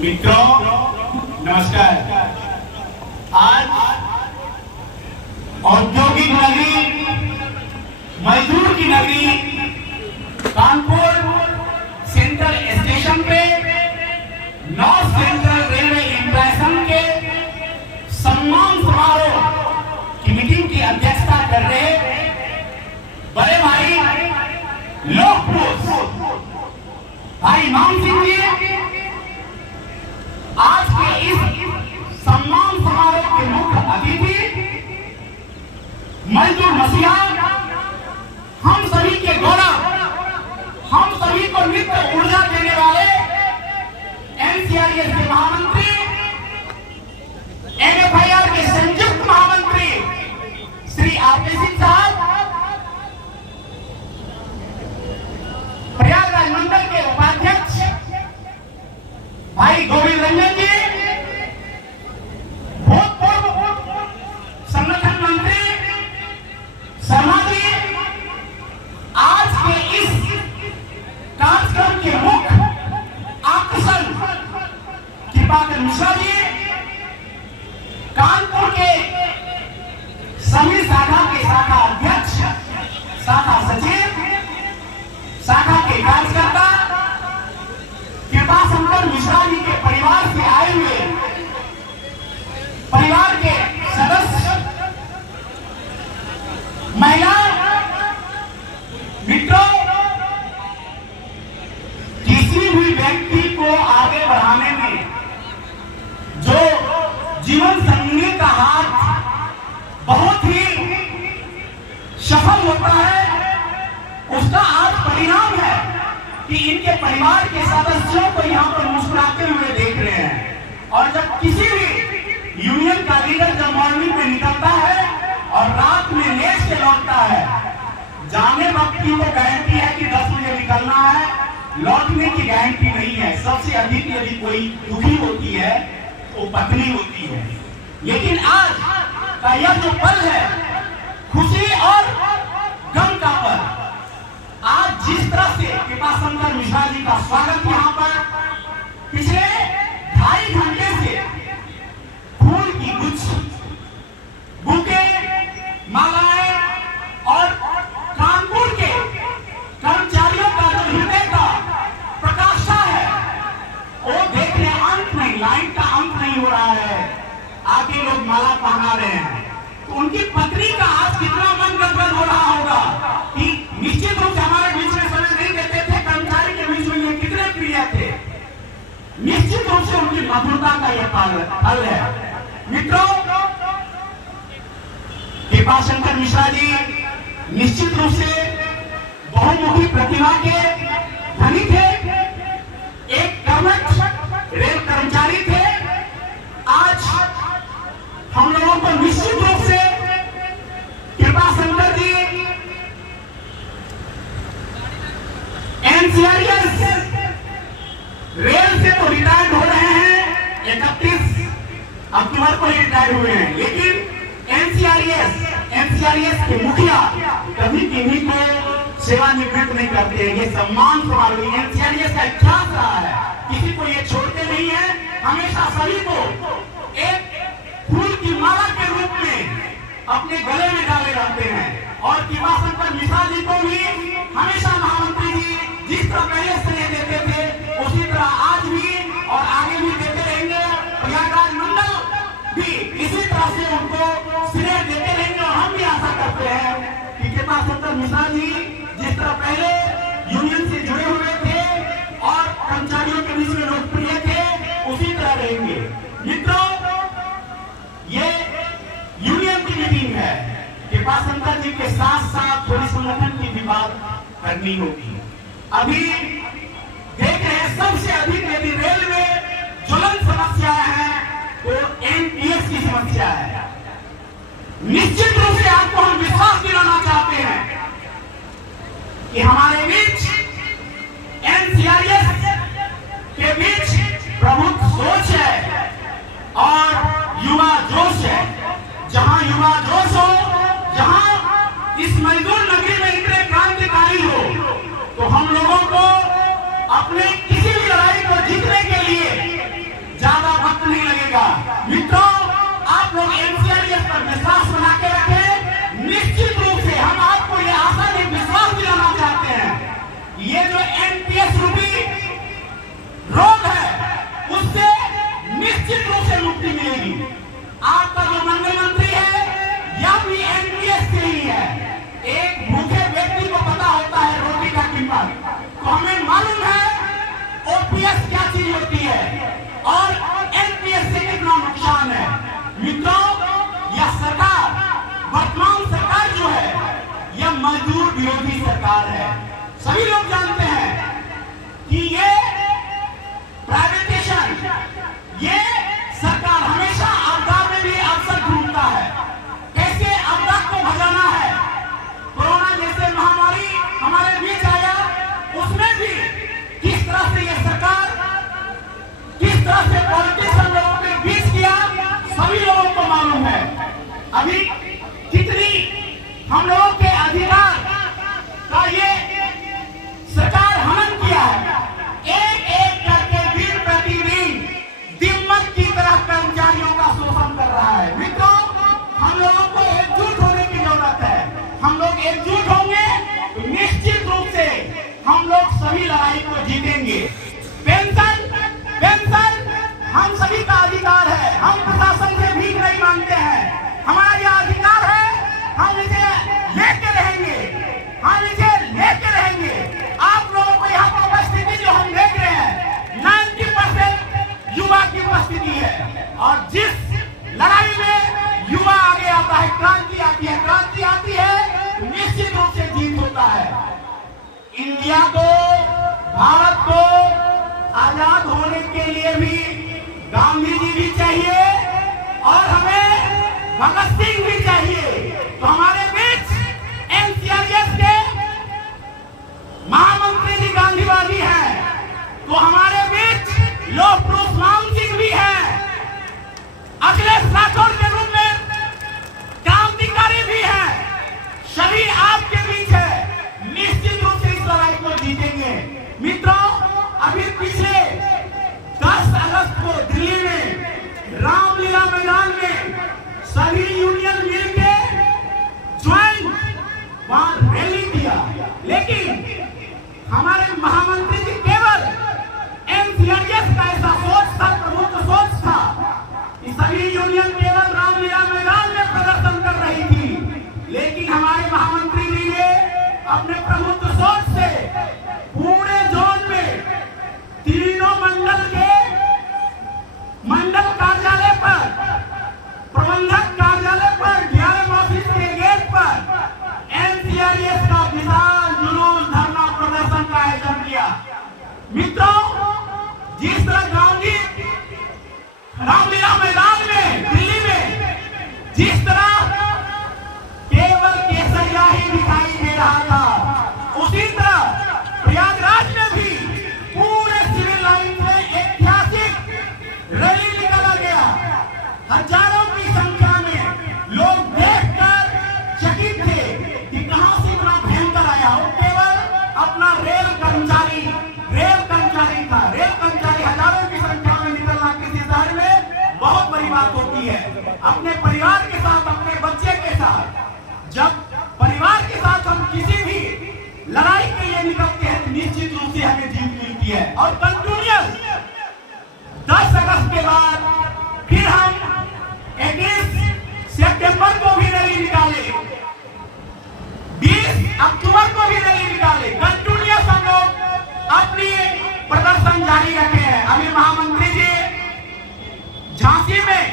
मित्रों नमस्कार। आज औद्योगिक नगरी, मजदूर की नगरी कानपुर सेंट्रल स्टेशन पे नॉर्थ सेंट्रल रेलवे इंप्रेशन के सम्मान समारोह की मीटिंग की अध्यक्षता कर रहे बड़े भाई लोक पुरुष भाई मान सिंह जी आज के इस सम्मान समारोह के मुख्य अतिथि, मजदूर मसीहा, हम सभी के गौरव, हम सभी को नित्य ऊर्जा देने वाले एनसीआरएस के महामंत्री, एनएफआईआर के संयुक्त महामंत्री श्री आरपी सिंह साहब, प्रयागराज मंडल के उपाध्यक्ष भाई गोविंद रंजन जी, भूतपूर्व संगठन मंत्री शर्मा जी, आज के इस कार्यक्रम के मुख्य आकर्षण कृपाकर मिश्रा जी, कानपुर के सभी शाखा के शाखा अध्यक्ष, शाखा सचिव, शाखा के कार्यकर्ता, कृपाशंकर मिश्रा जी के परिवार से आए हुए परिवार के सदस्य, महिला मित्रों, किसी भी व्यक्ति को आगे बढ़ाने में जो जीवन संगी का हाथ बहुत ही सफल होता है, उसका आज परिणाम है कि इनके परिवार के सदस्यों को यहाँ पर मुस्कुराते हुए देख रहे हैं। और जब किसी भी यूनियन का लीडर जब मॉर्निंग में निकलता है और रात में लेट से लौटता है, जाने वक्त की तो गारंटी है कि 10 बजे निकलना है, लौटने की गारंटी नहीं है। सबसे अधिक यदि कोई दुखी होती है वो पत्नी होती है। लेकिन आज का यह जो पल है, खुशी और गम का पल, आज जिस तरह से कृपाशंकर मिश्रा जी का स्वागत यहाँ पर पिछले 2.5 घंटे से फूल की गुच्छ, बुके, मालाएं और कानपुर के कर्मचारियों का जो हृदय का प्रकाशा है, वो देखने अंत नहीं, लाइन का अंत नहीं हो रहा है। आगे लोग माला पहना रहे हैं, तो उनकी पत्नी का आज कितना मन गदगद हो रहा होगा कि निश्चित रूप से हमारे बीच में समय नहीं देते थे, कर्मचारी के बीच में ये कितने प्रिय थे। निश्चित रूप से उनकी मधुरता का यह फल है। मित्रों, कृपाशंकर मिश्रा जी निश्चित रूप से बहुमुखी प्रतिभा के धनी थे, एक कर्मठ रेल कर्मचारी थे। आज हम लोगों को निश्चित रूप से कृपाशंकर जी एनसीआरएस रेल से तो रिटायर्ड हो रहे हैं, 31 अक्टूबर को रिटायर्ड हुए हैं, लेकिन एनसीआरएस के मुखिया कभी किन्हीं को सेवानिवृत्त नहीं करते हैं। ये सम्मान समारोह एनसीआरएस का इतिहास रहा है, किसी को ये छोड़ते नहीं है, हमेशा सभी को एक फूल की माला के रूप में अपने गले में डाले रहते हैं। और कृपाशंकर मिश्रा जी को भी हमेशा महामंत्री जी जिस तरह पहले स्नेह देते थे, उसी तरह आज भी और आगे भी देते रहेंगे। प्रयागराज मंडल भी इसी तरह से उनको स्नेह देते रहेंगे। और हम भी आशा करते हैं कि कृपाशंकर मिश्रा जी जिस तरह पहले यूनियन से जुड़े हुए थे और कर्मचारियों के बीच में लोकप्रिय थे, उसी तरह रहेंगे। मित्रों, ये यूनियन की मीटिंग है, कृपाशंकर जी के साथ साथ थोड़ी संगठन की भी बात करनी होगी। अभी देख रहे हैं सबसे अधिक यदि रेल में ज्वलंत समस्या है तो एनपीएस की समस्या है। निश्चित रूप से आपको हम विश्वास दिलाना चाहते हैं कि हमारे बीच एनसीआरएस के बीच प्रमुख सोच है और युवा जोश है। जहां युवा जोश हो, जहां इस मजदूर नगरी में इतने क्रांतिकारी हो, तो हम लोगों को अपने किसी भी लड़ाई को जीतने के लिए ओपीएस क्या चीज होती है और एनपीएस से कितना नुकसान है। मित्रों, यह सरकार, वर्तमान सरकार जो है, यह मजदूर विरोधी सरकार है। सभी लोग जानते हैं कि ये प्राइवेटेशन, ये सरकार हमेशा आपदा में भी अवसर ढूंढता है, कैसे आपदा को भगाना है। कोरोना जैसे महामारी हमारे बीच आया, उसमें भी किस तरह से यह सरकार, किस तरह से पॉलिटिक्स हम लोगों के बीच किया, सभी लोगों को मालूम है। अभी कितनी हम लोगों के अधिकार का ये सरकार हनन किया है। एक एक करके दिन प्रतिदिन दिम्मत की तरह कर्मचारियों का शोषण कर रहा है। मित्रों, हम लोगों को एकजुट होने की जरूरत है। हम लोग एकजुट होंगे तो निश्चित रूप से हम लोग सभी लड़ाई को जीतेंगे। पेंशन, पेंशन हम सभी का अधिकार है। हम प्रशासन से भीख नहीं मांगते हैं, हमारा यह अधिकार है। हम इसे लेके रहेंगे, हम इसे लेके रहेंगे। आप लोगों को यहाँ पर उपस्थिति जो हम देख रहे हैं, 90% युवा की उपस्थिति है। और जिस लड़ाई में युवा आगे आता है, क्रांति आती है, क्रांति आती है तो निश्चित रूप से जीत होता है। इंडिया को, भारत को आजाद होने के लिए भी गांधी जी भी चाहिए और हमें भगत सिंह भी चाहिए। तो हमारे बीच एनसीआरएस के महामंत्री जी गांधीवादी हैं, तो हमारे बीच लोक पुरुष मान सिंह भी हैं, अखिलेश राठौर के रूप में क्रांतिकारी भी हैं। सभी आपके बीच है, निश्चित रूप से इस लड़ाई को जीतेंगे। मित्रों, अभी पिछले 10 अगस्त को दिल्ली में रामलीला मैदान में सभी यूनियन मिलके ज्वाइंट वहां रैली किया, लेकिन हमारे महामंत्री जी केवल एनसीआरएस का ऐसा सोच था, प्रमुख सोच था कि सभी यूनियन केवल रामलीला मैदान में प्रदर्शन कर रही थी, लेकिन हमारे महामंत्री जी ने अपने प्रमुख सोच से पूरे जोन में तीनों मंडल के मंडल कार्यालय पर, प्रबंधक कार्यालय पर, डीआरएम ऑफिस के गेट पर एनसीआरएस का विशाल जुलूस, धरना प्रदर्शन का आयोजन किया। मित्रों, जिस तरह गांधी रामलीला मैदान में दिल्ली में जिस तरह केवल केसरिया ही दिखाई दे रहा था, उसी तरह प्रयागराज में भी पूरे सिविल लाइन में ऐतिहासिक रैली निकाला गया। हजारों की संख्या में लोग देखकर चकित थे कि कहां से इतना भयंकर आया। वो केवल अपना रेल कर्मचारी था। रेल कर्मचारी हजारों की संख्या में निकलना किसी शहर में बहुत बड़ी बात होती है। अपने परिवार के साथ, अपने बच्चे के साथ, जब परिवार के साथ हम किसी भी लड़ाई के लिए निकलते हैं तो निश्चित रूप से हमें जीत मिलती है। और कंटिन्यूअस 10 अगस्त के बाद फिर हम 21 सितंबर को भी रैली निकाले, 20 अक्टूबर को भी रैली निकाले। कंटिन्यूअस हम लोग अपनी प्रदर्शन जारी रखे हैं। अभी महामंत्री जी झांसी में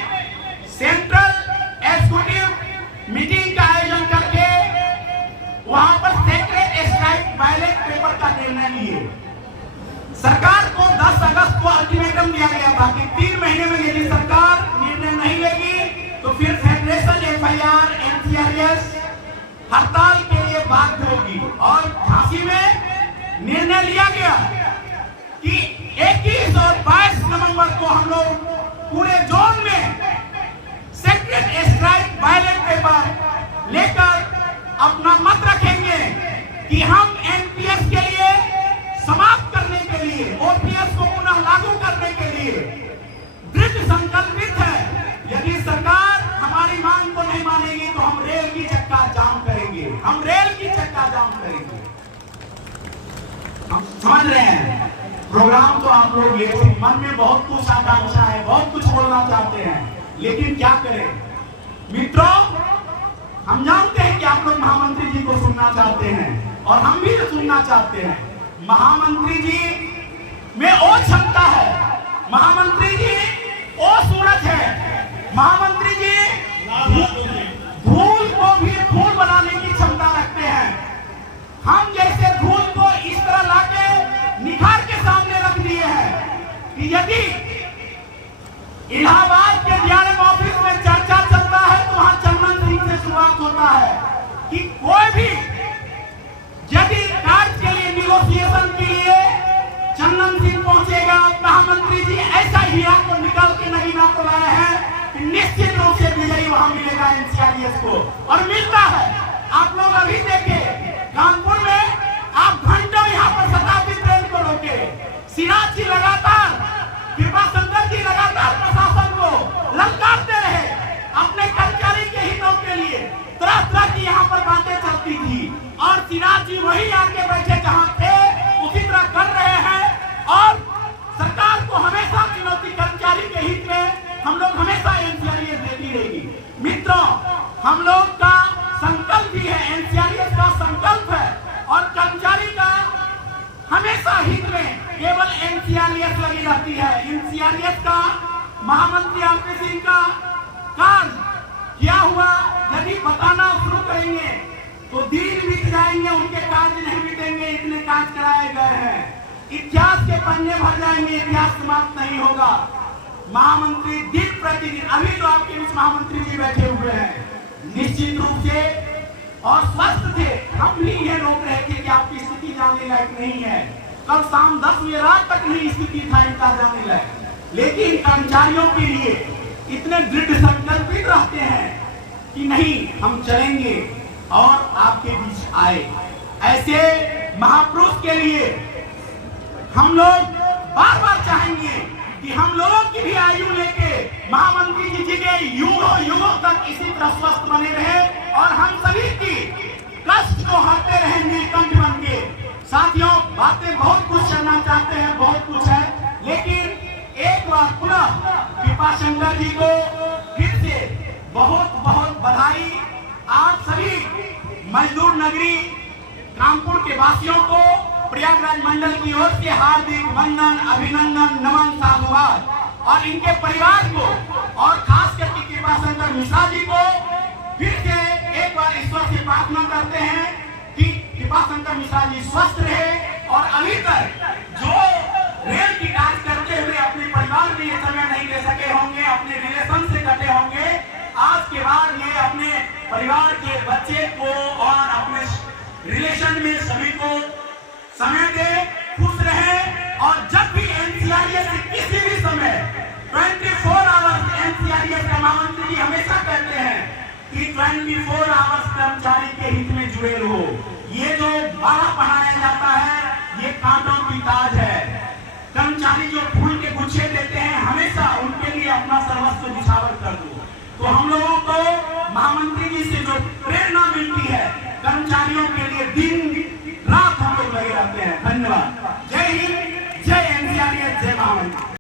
सेंट्रल एग्जीक्यूटिव मीटिंग का आयोजन करके वहां पर सेक्रेट स्ट्राइक बैलेट पेपर का निर्णय लिए। सरकार को 10 अगस्त को अल्टीमेटम दिया गया था कि 3 महीने में यदि सरकार निर्णय नहीं लेगी तो फिर फेडरेशन एफआईआर एनसीआरएस हड़ताल के लिए बाध्य होगी। और झांसी में निर्णय लिया गया कि 21 और 22 नवंबर को हम लोग पूरे जोन में सेक्रेट स्ट्राइक बैलेट पेपर लेकर अपना मत रखेंगे कि हम एनपीएस के लिए समाप्त करने के लिए, ओपीएस को पुनः लागू करने के लिए दृढ़ संकल्पित है। यदि सरकार हमारी मांग को नहीं मानेगी तो हम रेल की चक्का जाम करेंगे, हम रेल की चक्का जाम करेंगे। हम समझ रहे हैं प्रोग्राम तो आप लोग ये मन में बहुत कुछ आकांक्षा है, बहुत कुछ बोलना चाहते हैं, लेकिन क्या करें मित्रों। हम जानते हैं कि आप लोग महामंत्री जी को सुनना चाहते हैं और हम भी सुनना चाहते हैं। महामंत्री जी में वो क्षमता है। महामंत्री जी वो सूरज है। महामंत्री जी धूल को भी फूल बनाने की क्षमता रखते हैं। हम जैसे धूल को इस तरह लाके निखार के सामने रख दिए हैं कि यदि इलाहाबाद के डीआरएम ऑफिस में चर्चा चलता है तो वहां चंदन सिंह से शुरुआत होता है कि कोई भी यदि कार्य के लिए निगोशिएशन के लिए चंदन सिंह पहुंचेगा, महामंत्री जी ऐसा ही आपको निकाल के नहीं ना तो लाए हैं कि निश्चित रूप से विजयी वहां मिलेगा एनसीआरएस को, और मिलता है। आप लोग अभी देखे कानपुर में आप घंटों यहाँ पर शताब्दी ट्रेन को रोके, सिराज जी लगातार, कृपा शंकर जी लगातार प्रशासन को ललकारते रहे अपने कर्मचारी के हितों के लिए। तरह तरह की यहाँ पर बातें चलती थी और सिराज जी वही आके बैठे जहाँ थे उसी तरह कर रहे हैं, और सरकार को हमेशा चुनौती, कर्मचारी के हित में हम लोग हमेशा एनसीआरएस देती रहेगी। मित्रों, हम लोग का संकल्प भी है, एनसीआरएस का संकल्प है, और कर्मचारी का हमेशा हित में केवल एनसीआरएस लगी रहती है। एनसीआरएस का महामंत्री आरपी सिंह का कार्य क्या हुआ यदि बताना शुरू करेंगे तो दिन बीत जाएंगे, उनके कार्य नहीं बीतेंगे। इतने कार्य कराए गए हैं, इतिहास के पन्ने भर जाएंगे, इतिहास समाप्त नहीं होगा। महामंत्री दिन प्रतिदिन, अभी तो आपके बीच महामंत्री जी बैठे हुए हैं, निश्चित रूप से और स्वस्थ थे। हम भी ये रोक रहे थे कि आपकी स्थिति जानने लायक नहीं है। कल शाम 10 बजे रात तक नहीं स्थिति था इनका जानने लायक, लेकिन कर्मचारियों के लिए इतने दृढ़ संकल्पित रहते हैं कि नहीं हम चलेंगे और आपके बीच आए। ऐसे महापुरुष के लिए हम लोग बार बार चाहेंगे कि हम लोगों की भी आयु लेके महामंत्री जी के युगों युगों तक इसी तरह स्वस्थ बने रहे और हम सभी की कष्ट को हरते रहे नीलकंठ बन के। साथियों, बातें बहुत कुछ करना चाहते हैं, बहुत कुछ है, लेकिन एक बार पुनः कृपा शंकर जी को फिर से बहुत बहुत बधाई। आप सभी मजदूर नगरी कानपुर के वासियों को प्रयागराज मंडल की ओर से हार्दिक वंदन, अभिनंदन, नमन, साधुवाद, और इनके परिवार को और खास करके कृपा शंकर मिश्रा जी को फिर से एक बार ईश्वर से प्रार्थना करते हैं कि कृपा शंकर मिश्रा जी स्वस्थ रहे और अभी तक जो रेल की कार्य करते हुए अपने परिवार में ये समय नहीं दे सके होंगे, अपने रिलेशन से कटे होंगे, आज के बाद ये अपने परिवार के बच्चे को और अपने रिलेशन में सभी को समय दे, खुश रहे। और जब भी एनसीआरएस किसी भी समय 24 आवर्स एनसीआरएस का महामंत्री जी हमेशा कहते हैं कि 24 आवर्स कर्मचारी के हित में जुड़े रहो। ये जो बाड़ा पहनाया जाता है ये कांटों की ताज है। कर्मचारी जो फूल के गुच्छे देते हैं हमेशा उनके लिए अपना सर्वस्व निछावर कर दो। तो हम लोगों को महामंत्री जी से जो प्रेरणा मिलती है कर्मचारियों के लिए दिन रात हम लोग लगे रहते हैं। धन्यवाद। जय हिंद, जय एनसीआरएस, जय महामंत्री।